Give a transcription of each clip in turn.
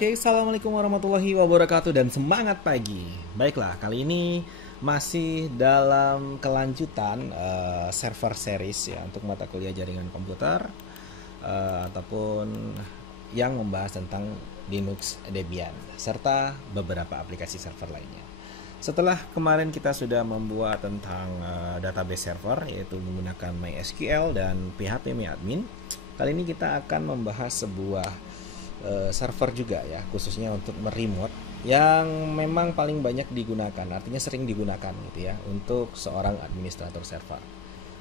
Oke, assalamualaikum warahmatullahi wabarakatuh dan semangat pagi. Baiklah, kali ini masih dalam kelanjutan server series ya untuk mata kuliah jaringan komputer ataupun yang membahas tentang Linux Debian serta beberapa aplikasi server lainnya. Setelah kemarin kita sudah membuat tentang database server yaitu menggunakan MySQL dan phpMyAdmin, kali ini kita akan membahas sebuah server juga ya, khususnya untuk meremote yang memang paling banyak digunakan, artinya sering digunakan gitu ya untuk seorang administrator server,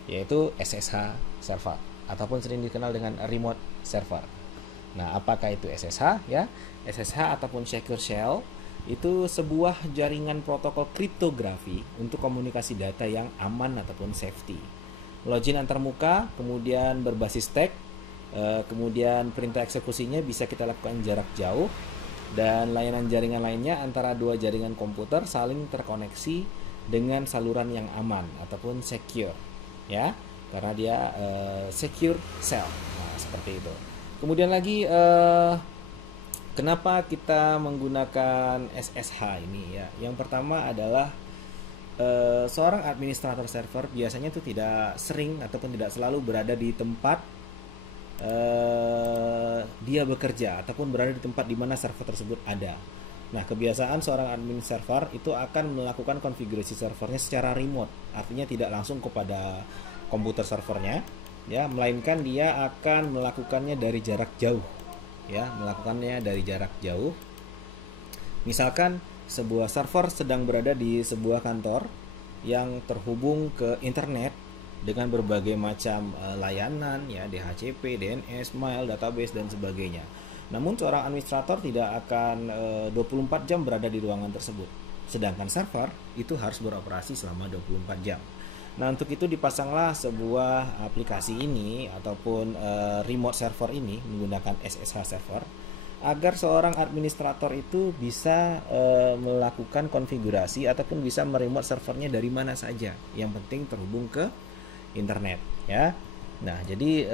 yaitu SSH server ataupun sering dikenal dengan remote server. Nah, apakah itu SSH ya? SSH ataupun Secure Shell itu sebuah jaringan protokol kriptografi untuk komunikasi data yang aman ataupun safety. Login antarmuka, kemudian berbasis tag. Kemudian perintah eksekusinya bisa kita lakukan jarak jauh, dan layanan jaringan lainnya antara dua jaringan komputer saling terkoneksi dengan saluran yang aman ataupun secure ya, karena dia secure cell. Nah, seperti itu. Kemudian lagi kenapa kita menggunakan SSH ini ya? Yang pertama adalah seorang administrator server biasanya itu tidak sering ataupun tidak selalu berada di tempat dia bekerja ataupun berada di tempat di mana server tersebut ada. Nah, kebiasaan seorang admin server itu akan melakukan konfigurasi servernya secara remote, artinya tidak langsung kepada komputer servernya, ya, melainkan dia akan melakukannya dari jarak jauh, ya, melakukannya dari jarak jauh. Misalkan sebuah server sedang berada di sebuah kantor yang terhubung ke internet dengan berbagai macam layanan ya, DHCP, DNS, mail, database dan sebagainya. Namun seorang administrator tidak akan 24 jam berada di ruangan tersebut. Sedangkan server itu harus beroperasi selama 24 jam. Nah, untuk itu dipasanglah sebuah aplikasi ini ataupun remote server ini menggunakan SSH server agar seorang administrator itu bisa melakukan konfigurasi ataupun bisa meremote servernya dari mana saja. Yang penting terhubung ke internet ya. Nah, jadi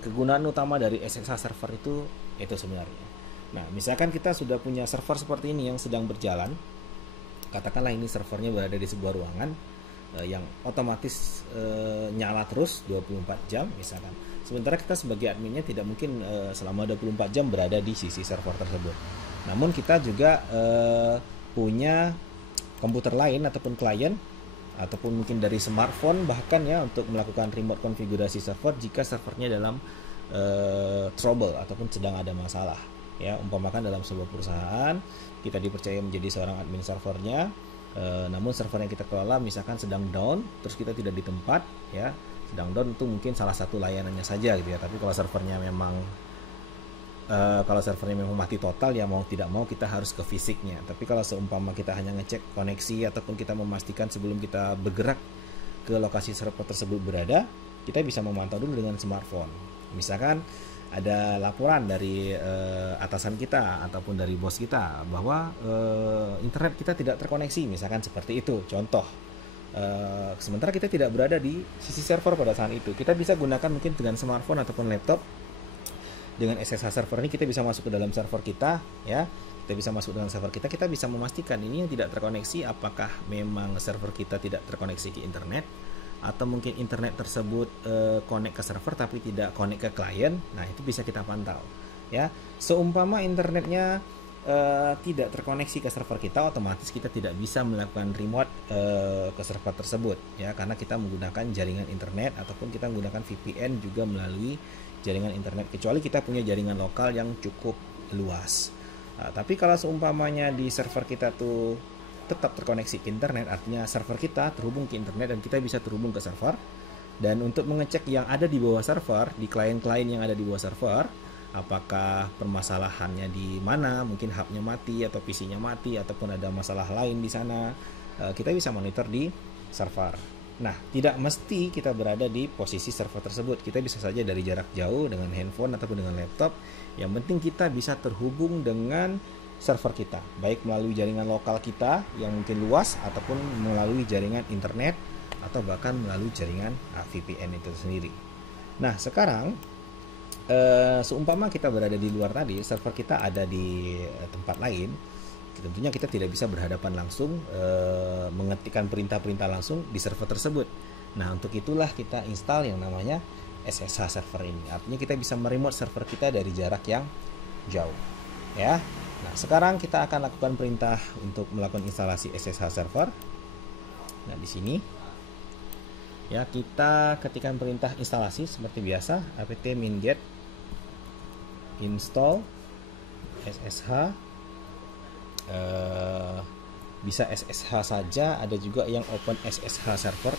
kegunaan utama dari SSH server itu sebenarnya. Nah, misalkan kita sudah punya server seperti ini yang sedang berjalan, katakanlah ini servernya berada di sebuah ruangan yang otomatis nyala terus 24 jam misalkan. Sementara kita sebagai adminnya tidak mungkin selama 24 jam berada di sisi server tersebut. Namun kita juga punya komputer lain ataupun klien ataupun mungkin dari smartphone bahkan ya, untuk melakukan remote konfigurasi server jika servernya dalam trouble ataupun sedang ada masalah ya. Umpamakan dalam sebuah perusahaan kita dipercaya menjadi seorang admin servernya, namun server yang kita kelola misalkan sedang down, terus kita tidak di tempat ya, sedang down itu mungkin salah satu layanannya saja gitu ya. Tapi kalau servernya memang mati total ya, mau tidak mau kita harus ke fisiknya. Tapi kalau seumpama kita hanya ngecek koneksi ataupun kita memastikan sebelum kita bergerak ke lokasi server tersebut berada, kita bisa memantau dulu dengan smartphone. Misalkan ada laporan dari atasan kita ataupun dari bos kita bahwa internet kita tidak terkoneksi, misalkan seperti itu contoh. Sementara kita tidak berada di sisi server pada saat itu, kita bisa gunakan mungkin dengan smartphone ataupun laptop. Dengan SSH server ini kita bisa masuk ke dalam server kita ya. Kita bisa masuk dengan server kita, kita bisa memastikan ini yang tidak terkoneksi apakah memang server kita tidak terkoneksi ke internet atau mungkin internet tersebut connect ke server tapi tidak connect ke klien. Nah, itu bisa kita pantau ya. Seumpama internetnya tidak terkoneksi ke server kita, otomatis kita tidak bisa melakukan remote ke server tersebut ya, karena kita menggunakan jaringan internet ataupun kita menggunakan VPN juga melalui jaringan internet, kecuali kita punya jaringan lokal yang cukup luas. Nah, tapi kalau seumpamanya di server kita tuh tetap terkoneksi ke internet, artinya server kita terhubung ke internet dan kita bisa terhubung ke server, dan untuk mengecek yang ada di bawah server, di klien-klien yang ada di bawah server, apakah permasalahannya di mana, mungkin hubnya mati atau PC-nya mati ataupun ada masalah lain di sana, kita bisa monitor di server. Nah, tidak mesti kita berada di posisi server tersebut. Kita bisa saja dari jarak jauh dengan handphone ataupun dengan laptop. Yang penting kita bisa terhubung dengan server kita, baik melalui jaringan lokal kita yang mungkin luas ataupun melalui jaringan internet atau bahkan melalui jaringan VPN itu sendiri. Nah, sekarang Seumpama kita berada di luar tadi, server kita ada di tempat lain, tentunya kita tidak bisa berhadapan langsung mengetikkan perintah-perintah langsung di server tersebut. Nah, untuk itulah kita install yang namanya SSH server ini. Artinya kita bisa meremote server kita dari jarak yang jauh, ya. Nah, sekarang kita akan lakukan perintah untuk melakukan instalasi SSH server. Nah, di sini ya kita ketikkan perintah instalasi seperti biasa, apt min-get install SSH. Bisa SSH saja, ada juga yang open SSH server.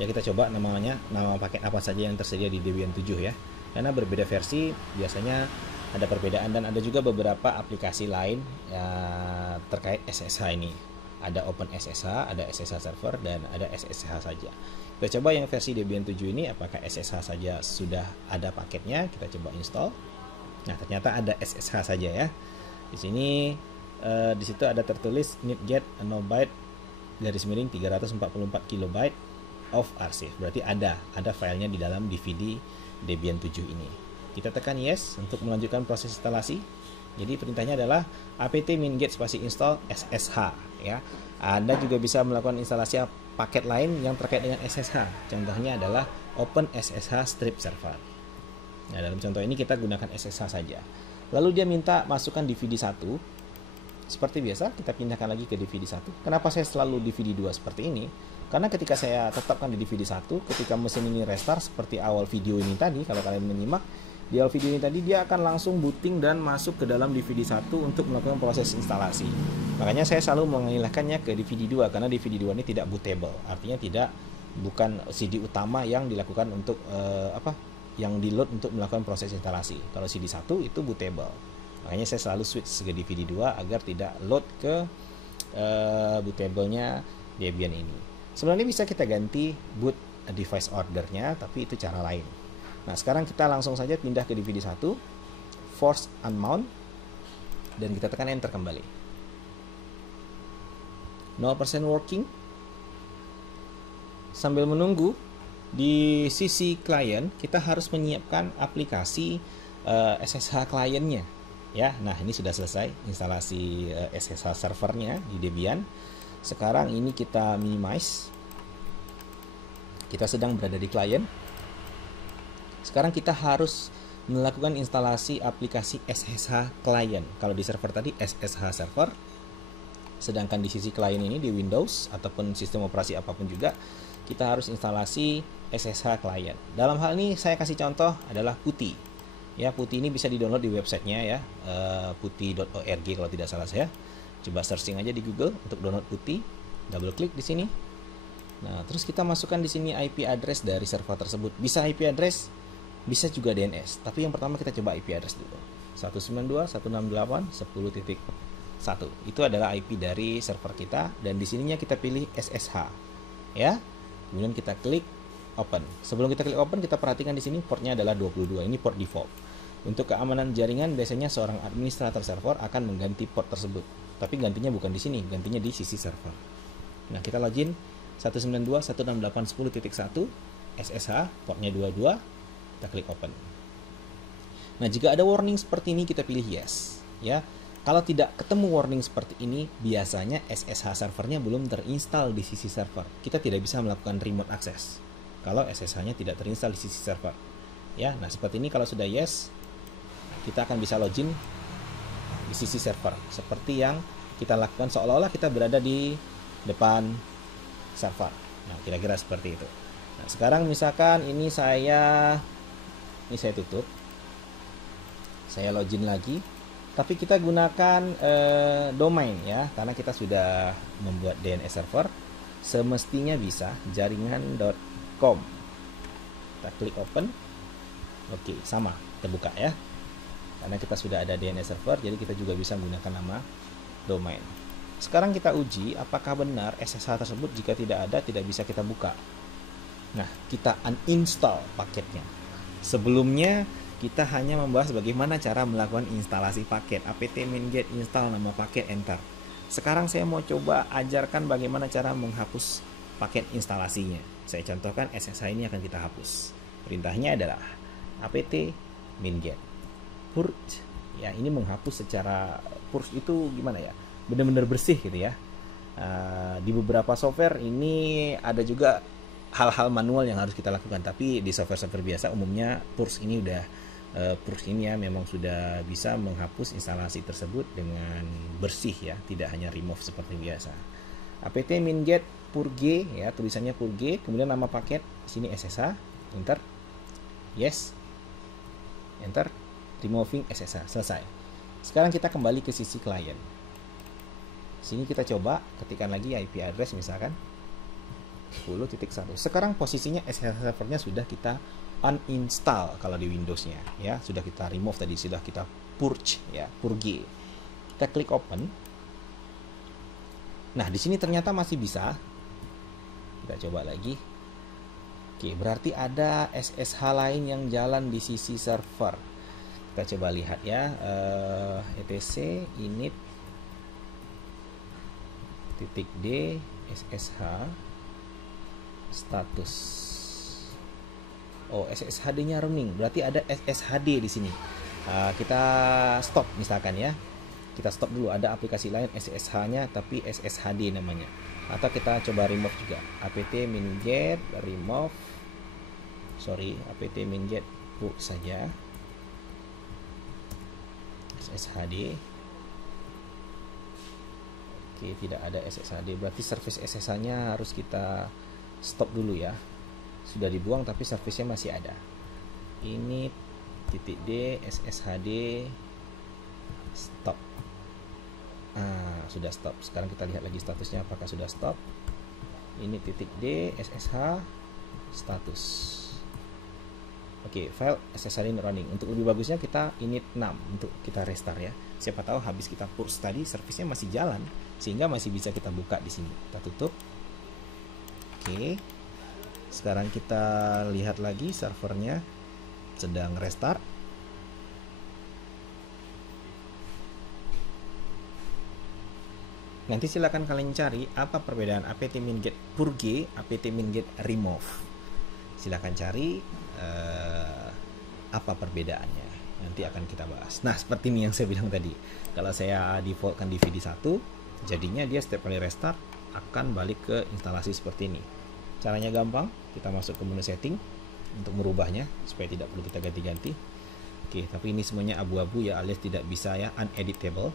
Ya, kita coba nama paket apa saja yang tersedia di Debian 7 ya. Karena berbeda versi biasanya ada perbedaan, dan ada juga beberapa aplikasi lain ya, terkait SSH ini. Ada open SSH, ada SSH server, dan ada SSH saja. Kita coba yang versi Debian 7 ini apakah SSH saja sudah ada paketnya. Kita coba install. Nah, ternyata ada SSH saja ya. Di sini di situ ada tertulis need get no byte _ 344 kilobyte of archive. Berarti ada filenya di dalam DVD Debian 7 ini. Kita tekan yes untuk melanjutkan proses instalasi. Jadi perintahnya adalah apt min-get spasi install SSH ya. Anda juga bisa melakukan instalasi paket lain yang terkait dengan SSH. Contohnya adalah open SSH strip server. Nah, dalam contoh ini kita gunakan SSH saja. Lalu dia minta masukkan DVD 1. Seperti biasa, kita pindahkan lagi ke DVD 1. Kenapa saya selalu DVD 2 seperti ini? Karena ketika saya tetapkan di DVD 1, ketika mesin ini restart seperti awal video ini tadi, kalau kalian menyimak, di awal video ini tadi dia akan langsung booting dan masuk ke dalam DVD 1 untuk melakukan proses instalasi. Makanya saya selalu mengilahkannya ke DVD 2 karena DVD 2 ini tidak bootable. Artinya bukan CD utama yang dilakukan untuk yang di load untuk melakukan proses instalasi. Kalau CD 1 itu bootable. Makanya saya selalu switch ke DVD 2 agar tidak load ke bootable-nya Debian ini. Sebenarnya bisa kita ganti boot device order-nya, tapi itu cara lain. Nah, sekarang kita langsung saja pindah ke DVD 1, force unmount, dan kita tekan enter kembali. 0% working. Sambil menunggu, di sisi klien kita harus menyiapkan aplikasi SSH kliennya. Ya, nah ini sudah selesai instalasi SSH servernya di Debian. Sekarang ini kita minimize. Kita sedang berada di klien. Sekarang kita harus melakukan instalasi aplikasi SSH klien. Kalau di server tadi SSH server. Sedangkan di sisi klien ini di Windows ataupun sistem operasi apapun juga kita harus instalasi SSH klien. Dalam hal ini saya kasih contoh adalah PuTTY. Ya, PuTTY ini bisa di-download di websitenya ya, putty.org kalau tidak salah saya. Coba searching aja di Google untuk download PuTTY, double klik di sini. Nah, terus kita masukkan di sini IP address dari server tersebut. Bisa IP address, bisa juga DNS. Tapi yang pertama kita coba IP address dulu. 192.168.10.1. Itu adalah IP dari server kita, dan di sininya kita pilih SSH. Ya. Kemudian kita klik open. Sebelum kita klik open, kita perhatikan di sini portnya adalah 22. Ini port default. Untuk keamanan jaringan, biasanya seorang administrator server akan mengganti port tersebut. Tapi gantinya bukan di sini, gantinya di sisi server. Nah, kita login 192.168.10.1 SSH, portnya 22, kita klik open. Nah, jika ada warning seperti ini, kita pilih yes. Ya, kalau tidak ketemu warning seperti ini, biasanya SSH servernya belum terinstall di sisi server. Kita tidak bisa melakukan remote access kalau SSH-nya tidak terinstall di sisi server. Ya, nah seperti ini kalau sudah yes, kita akan bisa login di sisi server seperti yang kita lakukan seolah-olah kita berada di depan server. Nah, kira-kira seperti itu. Nah, sekarang misalkan ini saya tutup. Saya login lagi, tapi kita gunakan domain ya, karena kita sudah membuat DNS server. Semestinya bisa jaringan.com. Kita klik open. Oke, sama, terbuka ya. Karena kita sudah ada DNS server, jadi kita juga bisa menggunakan nama domain. Sekarang kita uji apakah benar SSH tersebut. Jika tidak ada, tidak bisa kita buka. Nah, kita uninstall paketnya. Sebelumnya kita hanya membahas bagaimana cara melakukan instalasi paket. apt min-get install nama paket, enter. Sekarang saya mau coba ajarkan bagaimana cara menghapus paket instalasinya. Saya contohkan SSH ini akan kita hapus. Perintahnya adalah apt min-get purge. Ya, ini menghapus secara purge itu gimana ya? Benar-benar bersih gitu ya. Di beberapa software ini ada juga hal-hal manual yang harus kita lakukan, tapi di software-software biasa umumnya purge ini udah purge ini ya memang sudah bisa menghapus instalasi tersebut dengan bersih ya, tidak hanya remove seperti biasa. apt min-get purge ya, tulisannya purge, kemudian nama paket sini SSH, enter, yes, enter, removing SSH, selesai. Sekarang kita kembali ke sisi klien. Sini kita coba ketikkan lagi IP address misalkan 10.1. Sekarang posisinya SSH servernya sudah kita uninstall kalau di Windowsnya ya, sudah kita remove tadi, sudah kita purge ya, purge. Kita klik open. Nah, di sini ternyata masih bisa. Kita coba lagi. Oke, berarti ada SSH lain yang jalan di sisi server. Kita coba lihat ya, etc init .d SSH status. Oh, SSHD-nya running. Berarti ada SSHD di sini. Kita stop misalkan ya. Kita stop dulu. Ada aplikasi lain SSH-nya tapi SSHD namanya. Atau kita coba remove juga. apt min-get remove. Sorry, apt min-get purge saja. SSHD. Oke, tidak ada SSHD, berarti service SSH-nya harus kita stop dulu ya. Sudah dibuang tapi service-nya masih ada. Ini .d SSHD stop. Sudah stop. Sekarang kita lihat lagi statusnya apakah sudah stop. Ini .d SSH status. Oke, file SSHD running. Untuk lebih bagusnya kita init 6 untuk kita restart ya. Siapa tahu habis kita purge tadi service-nya masih jalan sehingga masih bisa kita buka di sini. Kita tutup. Oke. Sekarang kita lihat lagi servernya sedang restart. Nanti silakan kalian cari apa perbedaan apt min-get purge, apt min-get remove. Silakan cari apa perbedaannya, nanti akan kita bahas. Nah, seperti ini yang saya bilang tadi, kalau saya defaultkan DVD1 jadinya dia setiap kali restart akan balik ke instalasi seperti ini. Caranya gampang, kita masuk ke menu setting untuk merubahnya supaya tidak perlu kita ganti-ganti. Oke, tapi ini semuanya abu-abu ya, alias tidak bisa ya, uneditable.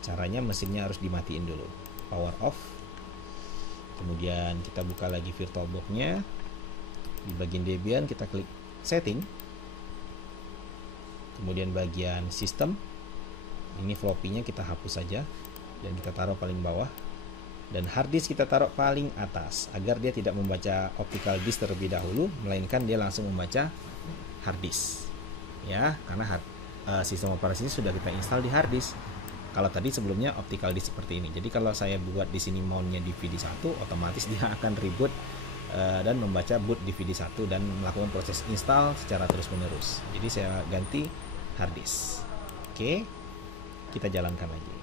Caranya mesinnya harus dimatiin dulu, power off. Kemudian kita buka lagi VirtualBox-nya. Di bagian Debian kita klik setting, kemudian bagian sistem, ini floppy-nya kita hapus saja dan kita taruh paling bawah, dan hard disk kita taruh paling atas agar dia tidak membaca optical disk terlebih dahulu, melainkan dia langsung membaca hard disk ya, karena sistem operasi sudah kita install di hard disk. Kalau tadi sebelumnya optical disk seperti ini. Jadi kalau saya buat di sini mountnya DVD1, otomatis dia akan reboot dan membaca boot DVD1 dan melakukan proses install secara terus-menerus. Jadi saya ganti hard disk. Oke, kita jalankan lagi.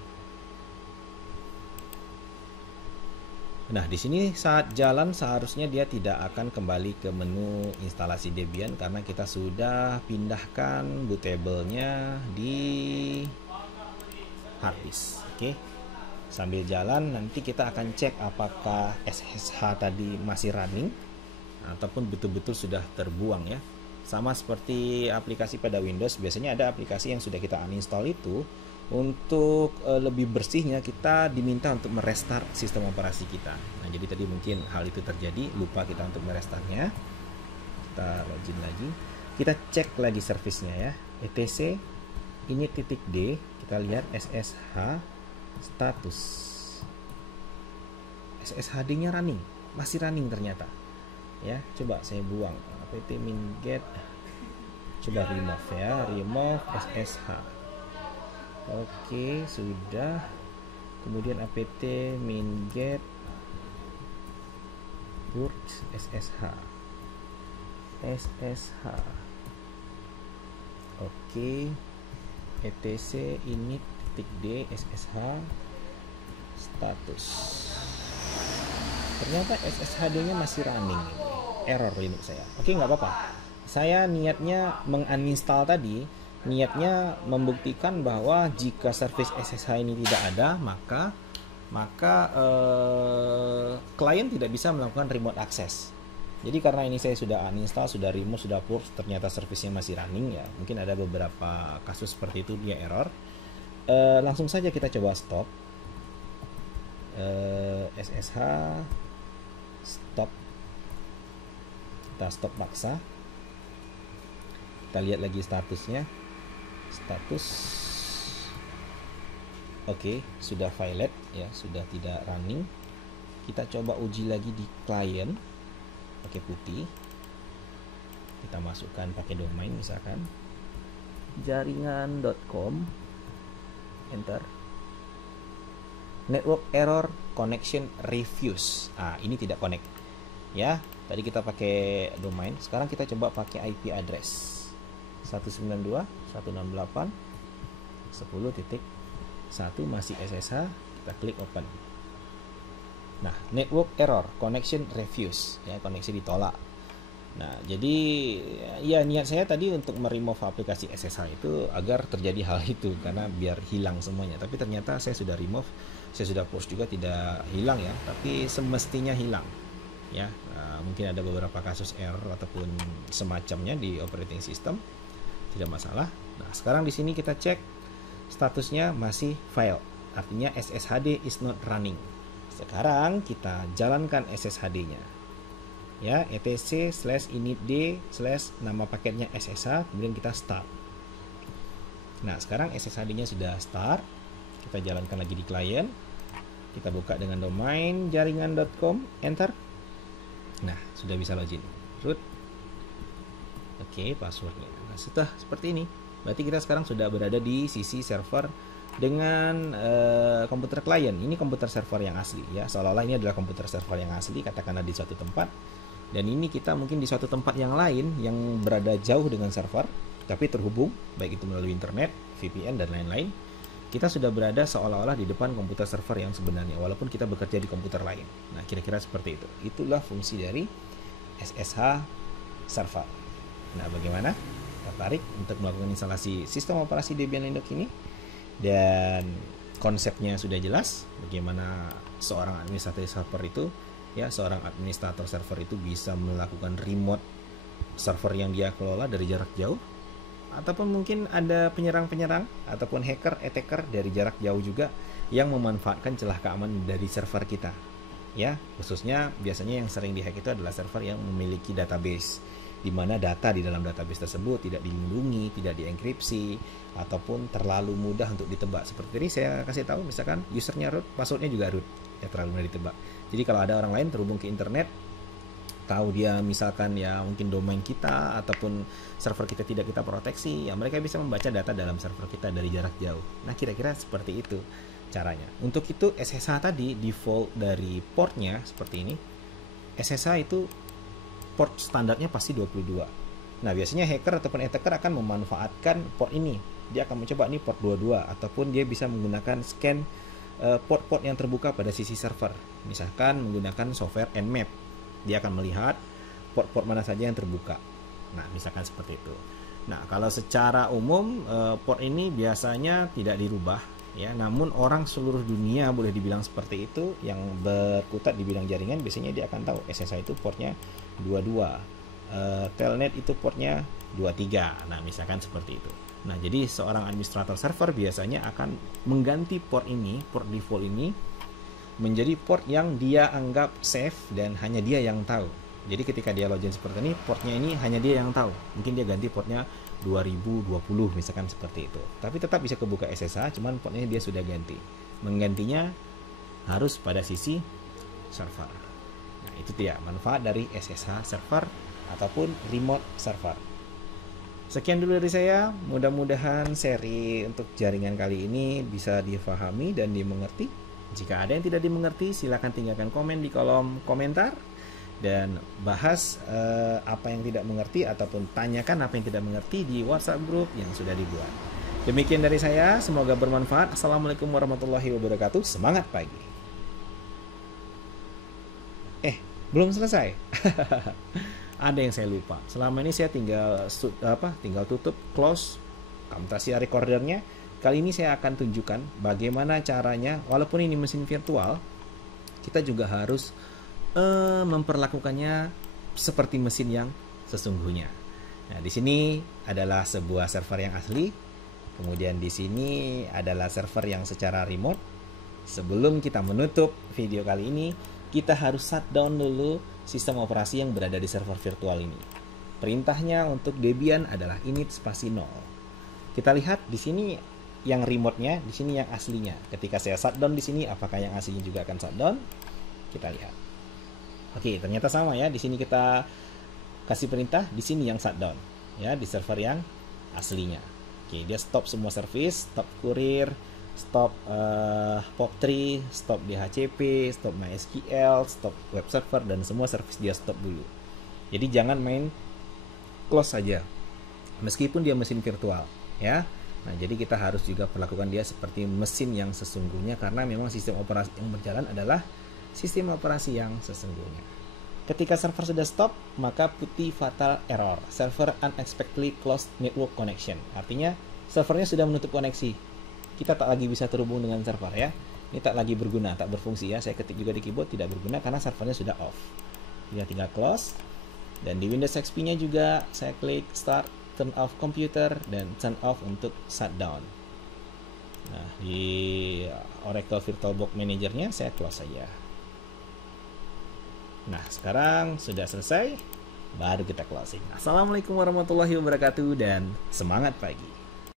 Nah, di sini saat jalan seharusnya dia tidak akan kembali ke menu instalasi Debian karena kita sudah pindahkan bootable-nya di hard disk. Oke. Sambil jalan nanti kita akan cek apakah SSH tadi masih running ataupun betul-betul sudah terbuang ya. Sama seperti aplikasi pada Windows, biasanya ada aplikasi yang sudah kita uninstall itu untuk lebih bersihnya kita diminta untuk merestart sistem operasi kita. Nah, jadi tadi mungkin hal itu terjadi, lupa kita untuk merestartnya. Kita login lagi. Kita cek lagi servicenya ya. etc init.d, kita lihat SSH status. SSHD-nya running, masih running ternyata. Ya, coba saya buang. apt min-get, coba remove ya, remove SSH. Oke, sudah. Kemudian apt min-get purge SSH. Oke. etc init.d SSH status. Ternyata SSHD-nya masih running ini. Error Linux saya. Oke, nggak apa-apa. saya niatnya menguninstall tadi, niatnya membuktikan bahwa jika service SSH ini tidak ada, maka klien tidak bisa melakukan remote access. Jadi karena ini saya sudah uninstall, sudah remove, sudah purge, ternyata servicenya masih running ya. Mungkin ada beberapa kasus seperti itu dia error. Langsung saja kita coba stop. SSH stop. Kita stop paksa. Kita lihat lagi statusnya. Status oke, sudah violet ya, sudah tidak running. Kita coba uji lagi di klien. Pakai putih, kita masukkan pakai domain misalkan jaringan.com, enter, network error, connection refuse. Ini tidak connect ya. Tadi kita pakai domain, sekarang kita coba pakai IP address 192.168.10.1 masih SSH. Kita klik open. Nah, network error, connection refuse, ya, koneksi ditolak. Nah, jadi ya niat saya tadi untuk meremove aplikasi SSH itu agar terjadi hal itu, karena biar hilang semuanya. Tapi ternyata saya sudah remove, saya sudah push juga tidak hilang ya, tapi semestinya hilang. Ya, mungkin ada beberapa kasus error ataupun semacamnya di operating system, tidak masalah. Nah, sekarang di sini kita cek statusnya masih failed, artinya SSHD is not running. Sekarang kita jalankan SSHD-nya. Ya, etc/initd/ nama paketnya SSH, kemudian kita start. Nah, sekarang SSHD-nya sudah start. Kita jalankan lagi di klien. Kita buka dengan domain jaringan.com, enter. Nah, sudah bisa login. Root. Oke, passwordnya. Nah, setelah seperti ini, berarti kita sekarang sudah berada di sisi server dengan komputer klien. Ini komputer server yang asli ya, seolah-olah ini adalah komputer server yang asli, katakanlah di suatu tempat, dan ini kita mungkin di suatu tempat yang lain yang berada jauh dengan server tapi terhubung, baik itu melalui internet, VPN dan lain-lain. Kita sudah berada seolah-olah di depan komputer server yang sebenarnya, walaupun kita bekerja di komputer lain. Nah, kira-kira seperti itu. Itulah fungsi dari SSH server. Nah, bagaimana? Tertarik untuk melakukan instalasi sistem operasi Debian Linux ini? Dan konsepnya sudah jelas, bagaimana seorang administrator server itu ya, seorang administrator server itu bisa melakukan remote server yang dia kelola dari jarak jauh, ataupun mungkin ada penyerang-penyerang ataupun attacker dari jarak jauh juga yang memanfaatkan celah keamanan dari server kita ya. Khususnya biasanya yang sering dihack itu adalah server yang memiliki database, di mana data di dalam database tersebut tidak dilindungi, tidak dienkripsi, ataupun terlalu mudah untuk ditebak. Seperti tadi saya kasih tahu, misalkan usernya root, passwordnya juga root, ya terlalu mudah ditebak. Jadi kalau ada orang lain terhubung ke internet, tahu dia misalkan ya mungkin domain kita ataupun server kita tidak kita proteksi, ya mereka bisa membaca data dalam server kita dari jarak jauh. Nah, kira-kira seperti itu caranya. Untuk itu SSH tadi default dari portnya seperti ini. SSH itu port standarnya pasti 22. Nah, biasanya hacker ataupun attacker akan memanfaatkan port ini. Dia akan mencoba nih port 22, ataupun dia bisa menggunakan scan port-port yang terbuka pada sisi server. Misalkan menggunakan software Nmap. Dia akan melihat port-port mana saja yang terbuka. Nah, misalkan seperti itu. Nah, kalau secara umum port ini biasanya tidak dirubah ya, namun orang seluruh dunia boleh dibilang seperti itu yang berkutat di bidang jaringan, biasanya dia akan tahu SSH itu portnya 22, telnet itu portnya 23. Nah, misalkan seperti itu. Nah, jadi seorang administrator server biasanya akan mengganti port ini, port default ini menjadi port yang dia anggap safe dan hanya dia yang tahu. Jadi ketika dia login seperti ini, portnya ini hanya dia yang tahu. Mungkin dia ganti portnya 2020 misalkan seperti itu. Tapi tetap bisa kebuka SSH, cuman portnya dia sudah ganti. Menggantinya harus pada sisi server. Nah, itu dia manfaat dari SSH server ataupun remote server. Sekian dulu dari saya. Mudah-mudahan seri untuk jaringan kali ini bisa difahami dan dimengerti. Jika ada yang tidak dimengerti, silakan tinggalkan komen di kolom komentar dan bahas apa yang tidak mengerti ataupun tanyakan apa yang tidak mengerti di WhatsApp group yang sudah dibuat. Demikian dari saya, semoga bermanfaat. Assalamualaikum warahmatullahi wabarakatuh. Semangat pagi. Belum selesai. Ada yang saya lupa. Selama ini saya tinggal tutup, close Camtasia recordernya. Kali ini saya akan tunjukkan bagaimana caranya, walaupun ini mesin virtual, kita juga harus memperlakukannya seperti mesin yang sesungguhnya. Nah, di sini adalah sebuah server yang asli. Kemudian di sini adalah server yang secara remote. Sebelum kita menutup video kali ini, kita harus shutdown dulu sistem operasi yang berada di server virtual ini. Perintahnya untuk Debian adalah init spasi 0. Kita lihat di sini yang remote-nya, di sini yang aslinya. Ketika saya shutdown di sini, apakah yang aslinya juga akan shutdown? Kita lihat. Oke, ternyata sama ya. Di sini kita kasih perintah, di sini yang shutdown ya, di server yang aslinya. Oke, dia stop semua service, stop kurir, stop POP3, stop DHCP, stop MySQL, stop web server, dan semua service dia stop dulu. Jadi jangan main close saja, meskipun dia mesin virtual ya. Nah, jadi kita harus juga perlakukan dia seperti mesin yang sesungguhnya, karena memang sistem operasi yang berjalan adalah sistem operasi yang sesungguhnya. Ketika server sudah stop, maka putih fatal error, server unexpectedly closed network connection. Artinya servernya sudah menutup koneksi. Kita tak lagi bisa terhubung dengan server ya. Ini tak lagi berguna, tak berfungsi ya. Saya ketik juga di keyboard, tidak berguna karena servernya sudah off. Dia tinggal close. Dan di Windows XP-nya juga saya klik start, turn off computer, dan turn off untuk shutdown. Nah, di Oracle VirtualBox Manager-nya saya close saja. Nah, sekarang sudah selesai, baru kita closing. Assalamualaikum warahmatullahi wabarakatuh dan semangat pagi.